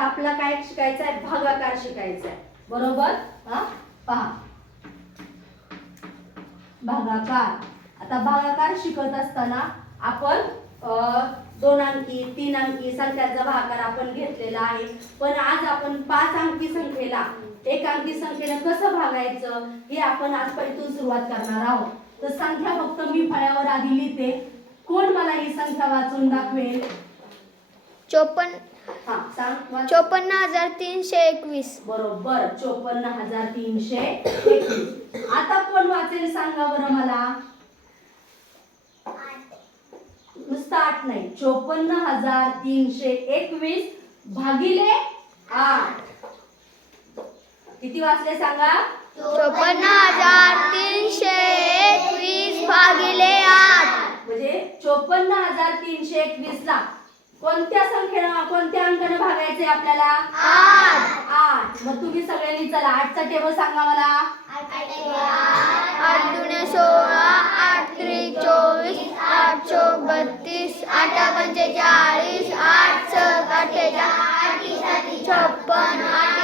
आता आपला काय शिकायचं आहे? भागाकार शिकायचा आहे. बरोबर? हा? पहा. भागाकार. आता भागाकार शिकत असताना आपण दोन अंकी तीन अंकी संख्याचा भागाकार आपण घेतलेला आहे. पण आज आपण पाच अंकी संख्येला एक अंकी संख्येला कसं भागायचं हे आपण आज पहिली सुरुवात करणार आहोत. तर संख्या फक्त मी फळ्यावर आधी लिहिते. कोण मला ही संख्या वाचून दाखवेल? चोपन्न. चोपन्न हजार तीनशे एकवीस. बरोबर चोपन्न हजार तीनशे एकवीस. आता कोण वाचेल सांगा बरं मला? नुसतं आठ नाही चोपन्न हजार तीनशे एकवीस भागिले आठ. किती वाचले सांगा? चोपन्न हजार तीनशे एकवीस भागिले आठ. म्हणजे चोपन्न हजार तीनशे एकवीस ला कोणत्या संख्येनं कोणत्या अंकानं भागायचे आपल्याला? आठ. आठ. मग तुम्ही सगळ्यांनी चला आठचा टेबल सांगा मला. आठ दुने सोळा आठ त्रिक चोवीस आठ चौक बत्तीस आठ पंचेचाळीस आठ सक अठ्ठेचाळीस छप्पन आठ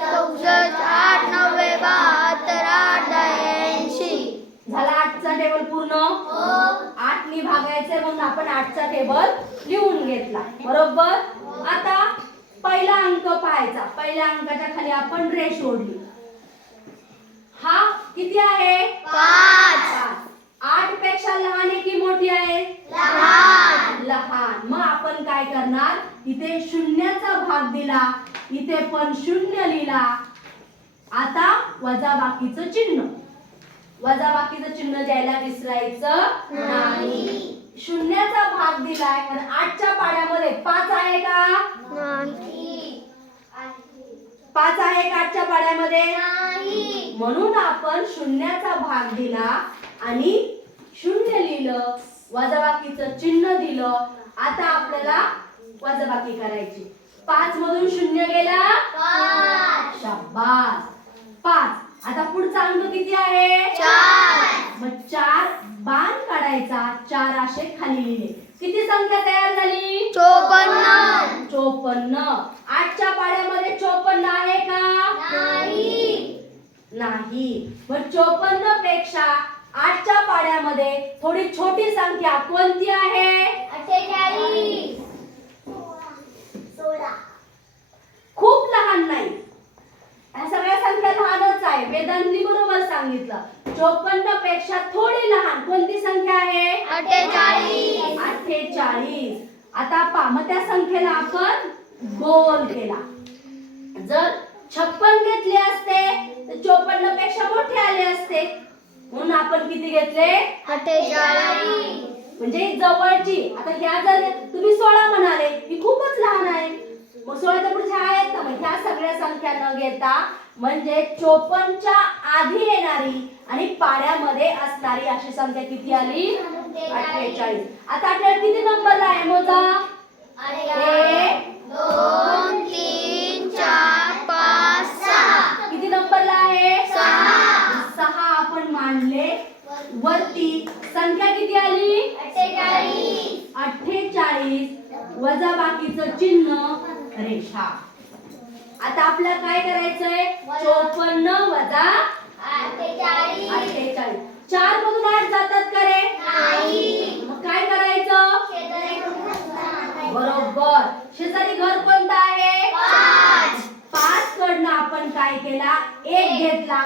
चौसष्ट आठ नव्वे बहात्तर आठ ऐंशी झाला आठचा टेबल पूर्ण? आठनी भागायचंय म्हणून आपण आठचा टेबल बरोबर? आता पहिला अंक पाहायचा. पहिल्या अंकाच्या खाली आपण रेष ओढली हा किती आहे? पाच. आठपेक्षा लहान आहे की मोठी आहे? लहान. लहान. मग आपण काय करणार? इथे शून्याचा भाग दिला. इथे पण शून्य लिहिला. आता वजा बाकीचं चिन्ह. वजा बाकीचं चिन्ह द्यायला विसरायचं नाही. शून्याचा भाग दिलाय कारण आठच्या पाड्यामध्ये पाच आहे का? पाच आहे का आठच्या पाड्यामध्ये? म्हणून आपण शून्याचा भाग दिला आणि शून्य लिहिलं वजाबाकीचं चिन्ह दिलं. आता आपल्याला वजाबाकी करायची. पाच मधून शून्य गेला? शाबास. पाच. आता पुढचा अंक किती आहे? चार. मग चार बाण काढायचा चार असे खाली लिहिले. किती संख्या तयार झाली? चोपन्न. चोपन्न. आठच्या पाड्यामध्ये चोपन्न आहे का? नाही. नाही. मग चोपन्नपेक्षा आठच्या पाड्यामध्ये थोडी छोटी संख्या कोणती आहे? अठ्ठेचाळीस. खूप लहान नाही. ह्या सगळ्या संख्या लहानच आहे. वेदांनी बरोबर सांगितलं. चोपन्नपेक्षा थोडी लहान कोणती संख्या आहे? अठ्ठेचाळीस. अठ्ठेचाळीस. आता पहा मग त्या संख्येला आपण गोल केला. जर छप्पन घेतले असते तर चोपन्नपेक्षा मोठे आले असते. म्हणून आपण किती घेतले? म्हणजे जवळची. आता ह्या जर तुम्ही सोळा म्हणाले ही खूपच लहान आहे. मग सोळाच्या पुढच्या आहेत ना मग ह्या सगळ्या संख्या न घेता म्हणजे चोपन्नच्या आधी येणारी आणि पाड्यामध्ये असणारी अशी संख्या किती आली? अठ्ठेचाळीस. आता आपल्याला किती नंबरला आहे मोजा? दोन तीन चार पाच सहा. किती नंबरला आहे? सहा. सहा आपण मांडले. वरती संख्या किती आली? अठ्ठेचाळीस. अठ्ठेचाळीस. वजा बाकीचं चिन्ह रेषा. आता आपल्याला काय करायचंय? चोपन्न वजा अठ्ठेचाळीस. चार मधून आठ जातात का रे? नाही. मग काय करायचं? बरोबर. शेजारी घर कोणतं आहे? पाच. पाच कडनं आपण काय केला? एक. घेतला.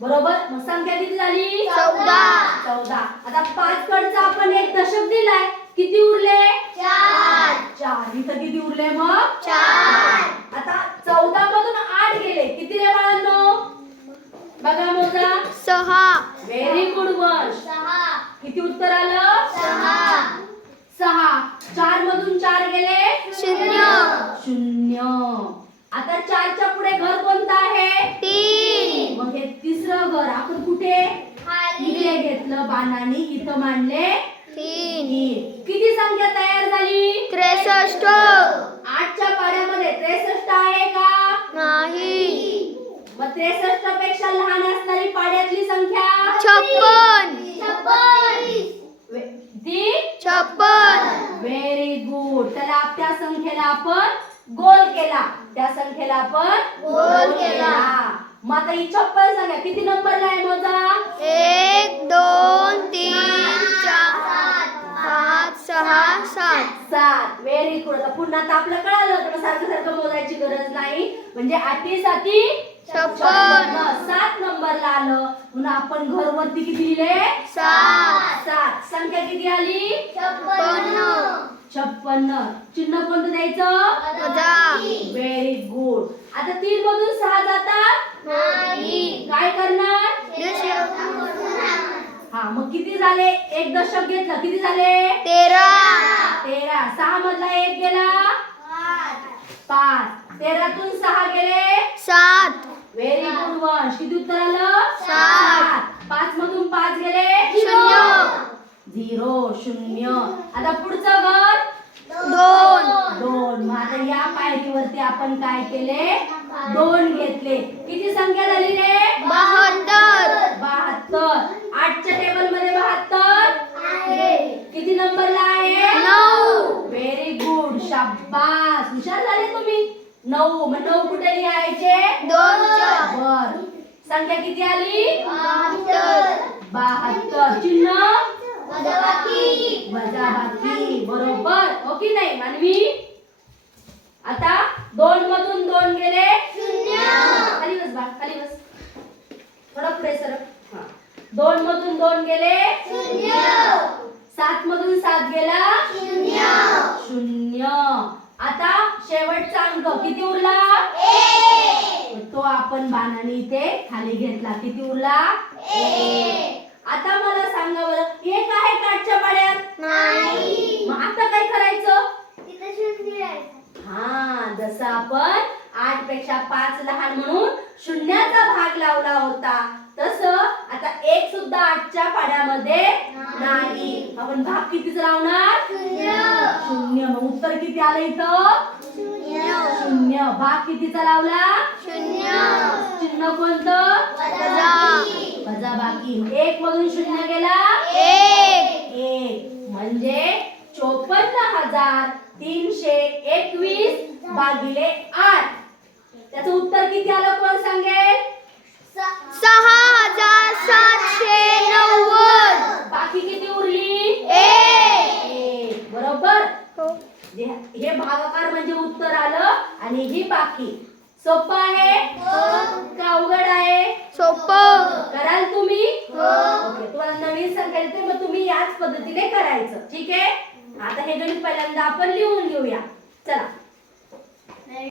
बरोबर? मग संख्या किती झाली? चौदा. चौदा. आता पाच कडचा आपण एक दशक दिलाय. किती उरले? चार. चार. इथं किती उरले मग? चार आता चौदा मधून आठ गेले किती रे बाळांनो बघा मोजा सहा व्हेरी गुड वंश सहा किती उत्तर आलं सहा सहा चार मधून चार गेले शून्य शून्य आता चारच्या पुढे घर कोणतं आहे तीन मग हे तिसरं घर कुठे इथे घेतलं बाणाने इथं मांडले किती संख्या तयार झाली? त्रेसष्ट. आठच्या पाड्यामध्ये त्रेसष्ट आहे का? नाही. मग त्रेसष्टपेक्षा लहान असणारी पाड्यातली संख्या? छप्पन. छप्पन. व्हेरी गुड त्याला त्या संख्येला आपण गोल केला. त्या संख्येला आपण गोल केला. मग ही छप्पन सांगा किती नंबरला आहे मोजा एक दोन तीन चार पाच सहा सात. सात. व्हेरी गुड आता पुन्हा आता आपलं कळालं तर सारखं सारखं मोजायची गरज नाही. म्हणजे आठी साती छप्पन सात नंबरला आलं. म्हणून आपण घर वरती किती लिहिले? सात. सात. संख्या किती आली? छप्पन्न. छप्पन्न. चिन्ह कोणतं द्यायचं? वजा व्हेरी गुड आता तीन मधून सहा जातात नाही काय करणार हा मग किती झाले? एक दशक घेतलं. किती झाले? तेरा. तेरा. सहा मधला एक गेला? पाच. तेरातून सहा गेले? सात. व्हेरी गुड वंश किती उत्तर आलं? सात. पाच मधून पाच गेले? शून्य. झिरो. शून्य. आता पुढचं घर? दोन. दोन. मग आता या पायरीवरती आपण काय केले? दोन घेतले. किती संख्या झाली रे बहात्तर. बहात्तर. आठच्या टेबलमध्ये बहात्तर किती नंबरला आहे नऊ व्हेरी गुड शाबास. हुशार झाले तुम्ही. नऊ मग नऊ कुठे लिहायचे? दोनच्या बर. संख्या किती आली? बहात्तर. चिन्ह? वजाबाकी. बरोबर. हो की नाही मानवी? आता दोन दोन गेले खाली बस बा खाली बस थोडा पुढे सर दोन मधून दोन गेले सात मधून सात गेला शून्य आता शेवटचा अंक किती उरला तो आपण बाणाने इथे खाली घेतला. किती उरला? आता मला सांगा बरं एक आहे काठच्या पाड्यात मग आता काय करायचं? हा जसं आपण आठपेक्षा पाच लहान म्हणून शून्याचा भाग लावला होता. तस आता एक सुद्धा आठच्या पाड्यामध्ये नाही. आपण भाग कितीचा लावणार? शून्य. मग उत्तर किती आलं इथं? शून्य. भाग कितीचा लावला? चिन्ह कोणतं? वजा बाकी. एक मधून शून्य गेला? एक. एक. म्हणजे चोपन्न हजार तीनशे एकवीस भागिले आठ. किती आलं कोण सांगेल? सहा हजार सातशे नव्वद. बाकी किती उरली? एक. बरोबर? हे. हे भागाकार म्हणजे उत्तर आलं आणि ही बाकी. सोपं आहे? का अवघड आहे? सोपं. कराल तुम्ही? हो. ओके तुम्हाला नवीन येते मग तुम्ही याच पद्धतीने करायचं. ठीक आहे? आता हे गणित पहिल्यांदा आपण लिहून घेऊया. चला.